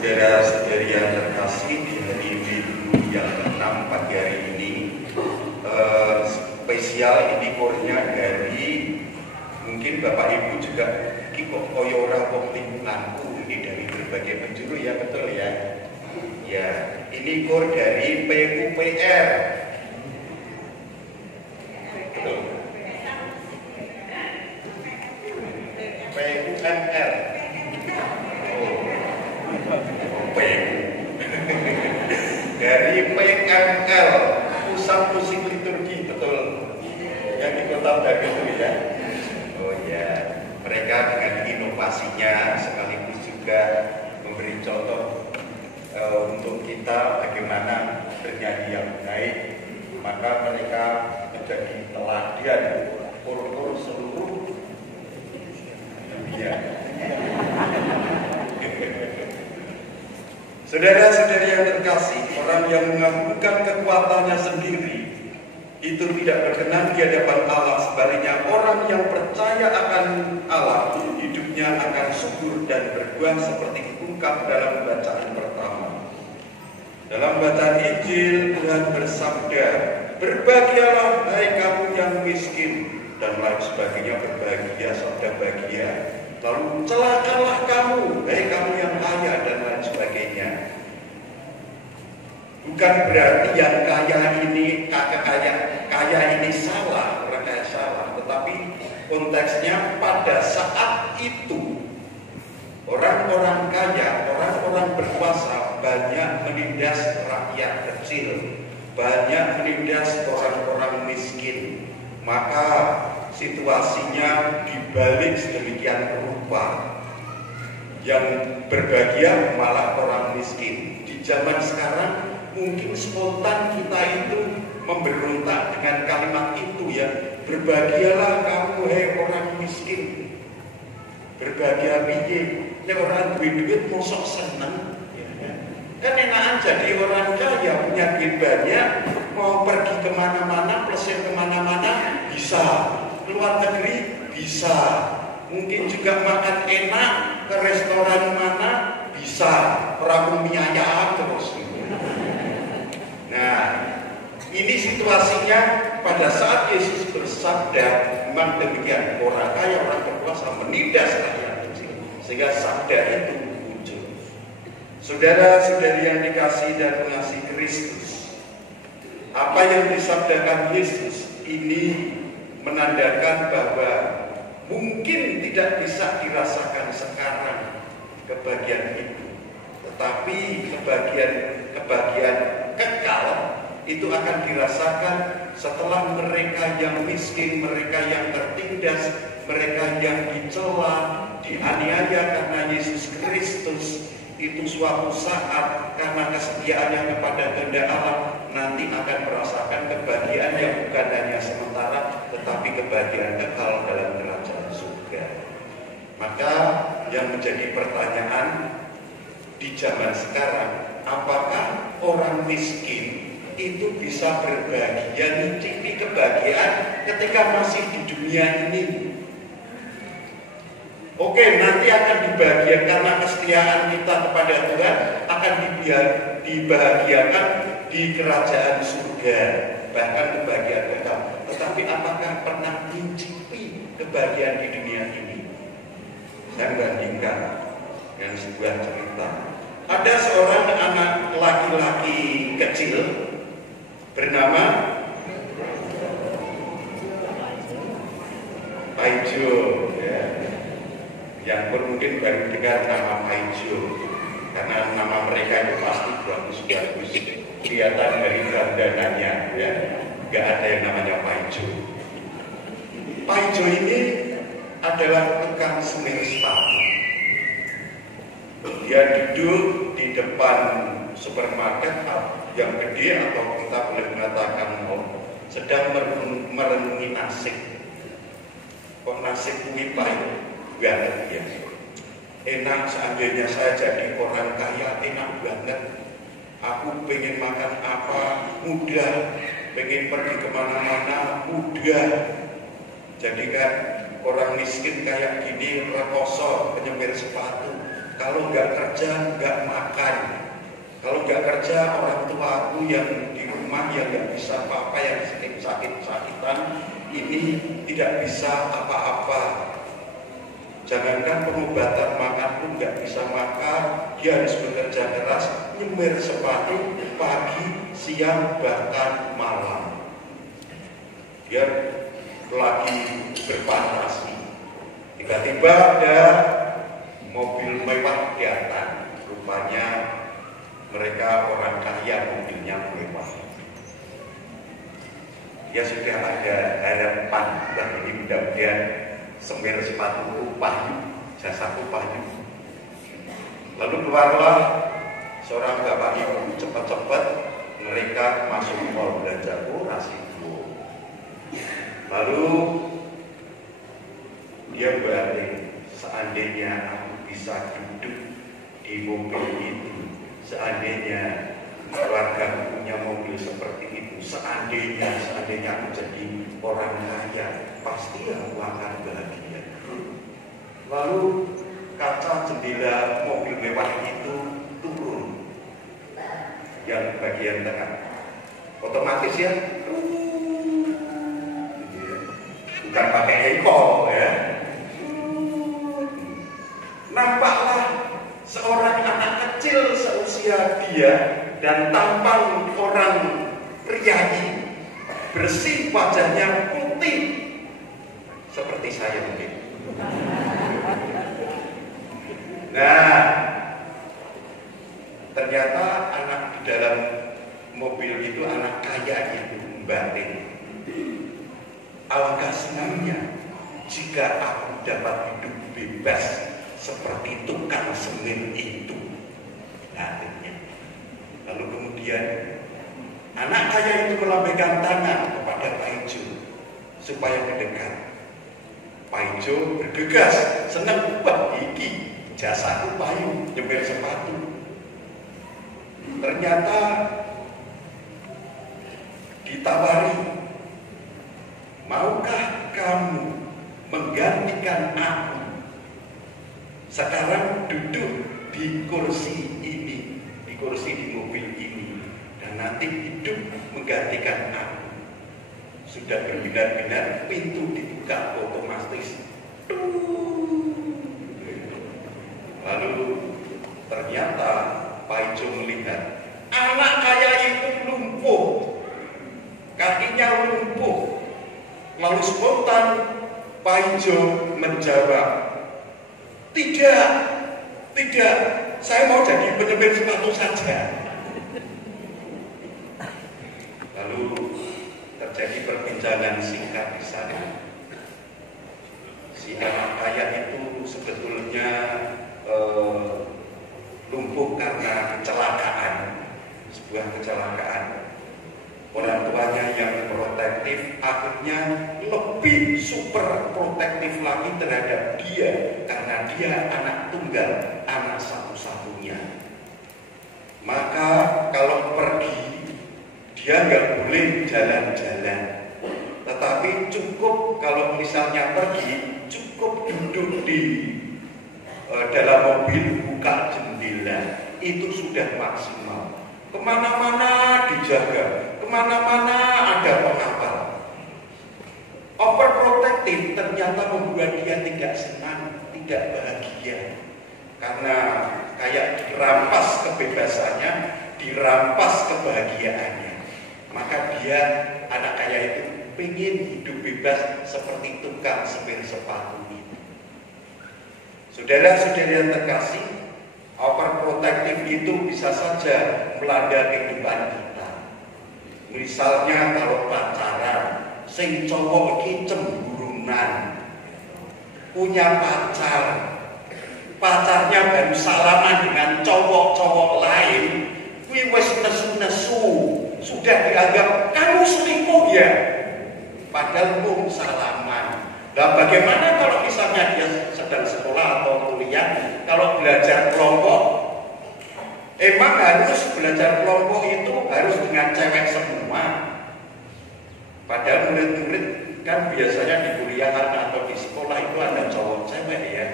Saudara-saudari yang terkasih, di hari Minggu yang ke-6 pagi hari ini spesial ini kornya dari mungkin Bapak Ibu juga kok koyo ora wong lingkunganku ini dari berbagai penjuru, ya betul ya. Ya, ini kor dari PUPR. Betul. PUMR. Dari PML, Pusat Musik Liturgi, betul, yang di Kota Baru itu ya. Oh ya, mereka dengan inovasinya sekaligus juga memberi contoh untuk kita bagaimana bernyanyi yang baik. Maka mereka menjadi teladan untuk seluruh dunia. Saudara-saudari yang terkasih, orang yang mengagungkan kekuatannya sendiri itu tidak berkenan di hadapan Allah. Sebaliknya, orang yang percaya akan Allah, hidupnya akan subur dan berbuah seperti diungkap dalam bacaan pertama. Dalam bacaan Injil, Tuhan bersabda, "Berbahagialah hai kamu yang miskin," dan lain sebagainya, berbahagia, sabda bahagia. Lalu celakalah kamu, hai kamu yang kaya, dan lain sebagainya. Bukan berarti yang kaya ini salah, orang kaya salah, tetapi konteksnya pada saat itu orang-orang kaya, orang-orang berkuasa banyak menindas rakyat kecil, banyak menindas orang-orang miskin. Maka situasinya dibalik sedemikian rupa. Yang berbahagia malah orang miskin. Di zaman sekarang mungkin spontan kita itu memberontak dengan kalimat itu ya. Berbahagialah kamu hai orang miskin. Berbahagia piye? Nek orang duit-duit mosok seneng. Kan enakan jadi orang kaya, punya duit banyak, mau pergi kemana-mana, plesir kemana-mana, bisa. Keluar negeri, bisa. Mungkin juga makan enak, ke restoran mana, bisa. Orang mie ayam terus. Nah, ini situasinya pada saat Yesus bersabda, memang demikian. Orang kaya, orang berkuasa menindas rakyat kecil. Sehingga sabda itu muncul. Saudara-saudari yang dikasihi dan mengasihi Kristus, apa yang disabdakan Yesus ini menandakan bahwa mungkin tidak bisa dirasakan sekarang kebahagiaan itu, tetapi kebahagiaan kekal itu akan dirasakan setelah mereka yang miskin, mereka yang tertindas, mereka yang dicela, dianiaya karena Yesus Kristus, itu suatu saat karena kesetiaannya kepada kehendak Allah nanti akan merasakan kebahagiaan yang bukan hanya sementara, tetapi kebahagiaan kekal dalam kerajaan surga. Maka yang menjadi pertanyaan di zaman sekarang, apakah orang miskin itu bisa berbahagia, mencicipi kebahagiaan ketika masih di dunia ini? Oke, nanti akan dibahagiakan karena kesetiaan kita kepada Tuhan, akan dibahagiakan di kerajaan surga, bahkan kebahagiaan kekal. Tetapi apakah pernah mencicipi kebahagiaan di dunia ini? Saya bandingkan dengan sebuah cerita. Ada seorang anak laki-laki kecil bernama Paijo, ya. Yang pun mungkin baru dengar nama Paijo, karena nama mereka itu pasti bagus-bagus, kelihatan dari dandanannya, ya. Gak ada yang namanya Paijo. Paijo ini adalah tukang semir sepatu. Dia duduk di depan supermarket yang gede, atau kita boleh mengatakan mall, sedang merenungi nasib. Kok nasib ini pahit banget ya? Enak seandainya saya jadi orang kaya, enak banget. Aku pengen makan apa, mudah. Pengen pergi kemana-mana, mudah. Jadi kan orang miskin kayak gini, rekoso, penyemir sepatu. Kalau nggak kerja nggak makan. Kalau nggak kerja orang tua aku yang di rumah yang nggak bisa apa-apa, yang sakit-sakitan ini tidak bisa apa-apa. Jangankan pengobatan, makan pun nggak bisa makan. Dia harus bekerja keras, nyemir sepatu pagi, siang, bahkan malam. Dia lagi berfantasi. Tiba-tiba ada mobil mewah datang. Rupanya mereka orang kaya, mobilnya mewah. Dia sudah ada harapan, dan ini mudah-mudahan semir sepatu Payu, jasa Payu. Lalu keluarlah seorang bapak ibu, cepat-cepat mereka masuk mall belanja Rasigo. Lalu dia balik, seandainya aku bisa duduk di mobil itu, seandainya keluarga punya mobil seperti itu, seandainya aku jadi orang kaya, pasti aku akan bahagia. Lalu kaca jendela mobil mewah itu turun, yang bagian tengah otomatis ya, bukan pakai ekor ya. Nampaklah seorang anak kecil seusia dia dan tampan orang priayi, bersih, wajahnya putih seperti saya mungkin. Nah, ternyata anak di dalam mobil itu, anak kaya itu membatin, alangkah senangnya jika aku dapat hidup bebas seperti tukang semen itu. Akhirnya, lalu kemudian anak kaya itu melambaikan tangan kepada Pak Ijo supaya mendekat. Pak Ijo bergegas, senang, wah iki jasaku payu, nyemir sepatu. Ternyata ditawari, maukah kamu menggantikan aku sekarang duduk di kursi ini, di kursi di mobil ini, dan nanti hidup menggantikan aku. Sudah berbinar-binar, pintu dibuka otomatis. Lalu ternyata Pak Ijo melihat anak kaya itu lumpuh, kakinya lumpuh. Lalu spontan Pak Ijo menjawab, tidak, saya mau jadi penyemir sepatu saja. Lalu terjadi perbincangan singkat di sana. Si anak kaya itu sebetulnya lumpuh karena kecelakaan, sebuah kecelakaan. Orang tuanya yang protektif akhirnya lebih super protektif lagi terhadap dia karena dia anak tunggal, anak satu-satunya. Maka kalau pergi dia nggak boleh jalan-jalan, tetapi cukup kalau misalnya pergi cukup duduk di dalam mobil, buka jendela, itu sudah maksimal. Kemana-mana dijaga, kemana-mana ada pengawal. Overprotective ternyata membuat dia tidak senang, tidak bahagia, karena kayak dirampas kebebasannya, dirampas kebahagiaannya. Maka dia, anak kaya itu pengen hidup bebas seperti tukang semir sepatu itu. Saudara-saudara yang terkasih, overprotective itu bisa saja melanda kehidupan kita. Misalnya kalau pacaran, sing cowok iki cemburunan, punya pacar, pacarnya baru salaman dengan cowok-cowok lain, kuwi wis nesu-nesu, sudah dianggap kamu selingkuh ya, padahal pun salaman. Nah, bagaimana kalau misalnya dia sedang sekolah atau kuliah, kalau belajar kelompok, emang harus belajar kelompok itu harus dengan cewek semua? Padahal murid-murid kan biasanya di kuliah atau di sekolah itu ada cowok cewek ya.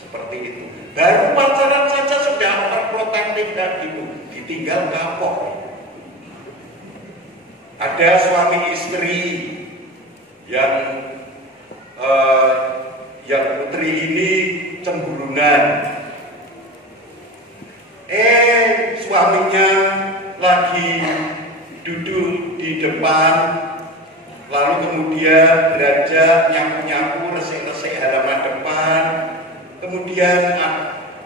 Seperti itu. Baru pacaran saja sudah overprotective dan gitu, ditinggal kapok. Ada suami istri yang putri ini cemburunan. Suaminya lagi duduk di depan, lalu kemudian beranjak nyapu-nyapu, resik-resik halaman depan, kemudian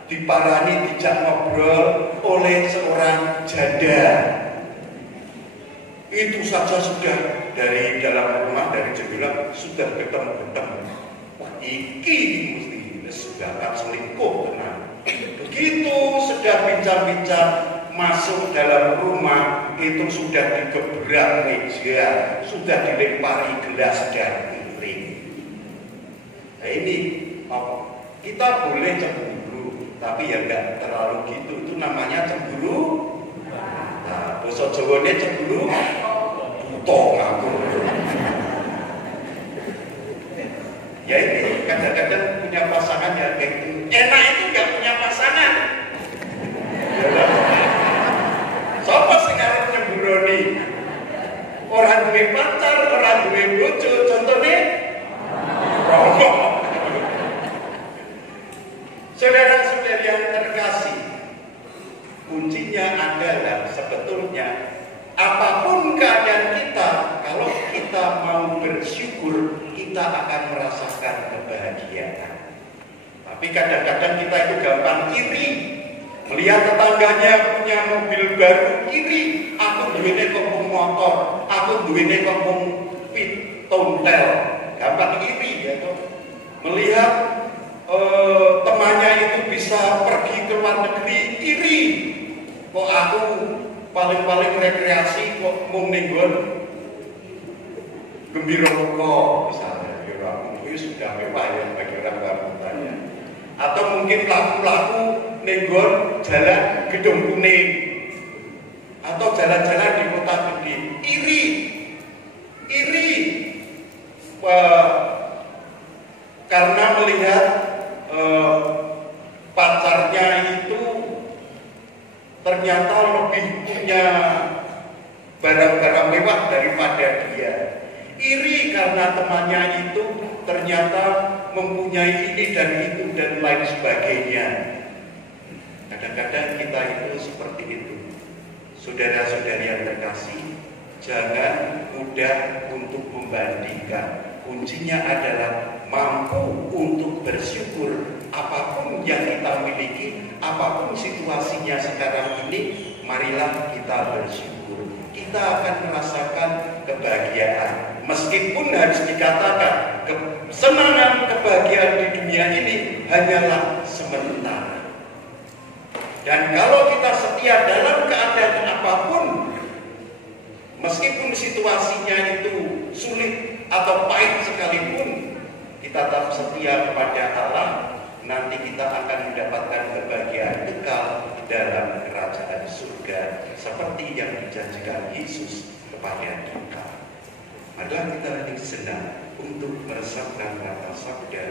diparani, dijak ngobrol oleh seorang janda. Itu saja sudah dari dalam rumah, dari jendela sudah ketemu-ketemu. Wah, iki mesti sudah akan selingkuh tenang. Begitu sudah bincang-bincang masuk dalam rumah, itu sudah digebrak meja, sudah dilempari gelas dan piring. Nah ini kita boleh cemburu, tapi ya enggak terlalu gitu. Itu namanya cemburu. Nah, basa Jawane cemburu buta ngawur. Ya ini kadang-kadang punya pasangan yang kayak gitu. Enak itu nggak punya pasangan. Sopo sing arep nyemburoni? Orang duwe pacar, orang duwe bojo, contohnya Romo. Saudara-saudari yang terkasih, kuncinya adalah sebetulnya apapun keadaan kita, kalau kita mau bersyukur, kita akan merasakan kebahagiaan. Tapi kadang-kadang kita itu gampang iri. Melihat tetangganya punya mobil baru, iri. Aku duwene kok motor, aku duwene kok pitontel. Gampang iri ya toh. Melihat temannya itu bisa pergi ke luar negeri, iri. Kok aku paling-paling rekreasi kok mung ninggon Gembira Loka misalnya. Itu sudah mewah ya bagi orang wanitanya. Atau mungkin pelaku-pelaku nenggon jalan Gedung Kuning atau jalan-jalan di kota gede, iri karena melihat pacarnya itu ternyata lebih punya barang-barang mewah daripada dia. Iri karena temannya itu ternyata mempunyai ini dan itu dan lain sebagainya. Kadang-kadang kita itu seperti itu. Saudara-saudari yang terkasih, jangan mudah untuk membandingkan. Kuncinya adalah mampu untuk bersyukur apapun yang kita miliki, apapun situasinya sekarang ini, marilah kita bersyukur. Kita akan merasakan kebahagiaan. Meskipun harus dikatakan kesenangan kebahagiaan di dunia ini hanyalah sementara. Dan kalau kita setia dalam keadaan apapun, meskipun situasinya itu sulit atau pahit sekalipun, kita tetap setia kepada Allah, nanti kita akan mendapatkan kebahagiaan kekal dalam kerajaan surga seperti yang dijanjikan Yesus kepada kita. Marilah kita hening sejenak untuk meresapkan kata sabda